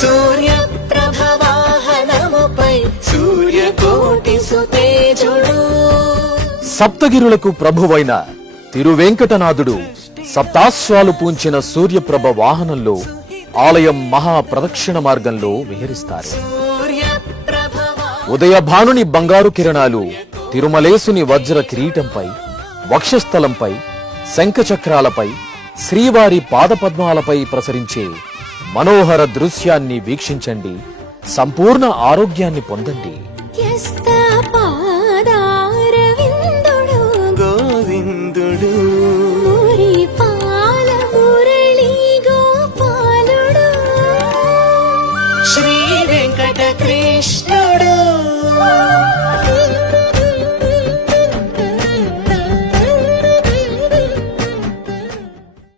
సూర్యప్రభ వాహనముపై సూర్యకోటి సుతేజుడు. సప్తగిరులకు ప్రభువైన తిరువెంకటనాథుడు సప్తాశ్వాలు పూంచిన సూర్యప్రభ వాహనంలో ఆలయం మహాప్రదక్షిణ మార్గంలో విహరిస్తారు. ఉదయభానుని బంగారు కిరణాలు తిరుమలేసుని వజ్ర కిరీటంపై, వక్షస్థలంపై, శంఖచక్రాలపై, శ్రీవారి పాదపద్మాలపై ప్రసరించే మనోహర దృశ్యాన్ని వీక్షించండి. సంపూర్ణ ఆరోగ్యాన్ని పొందండి.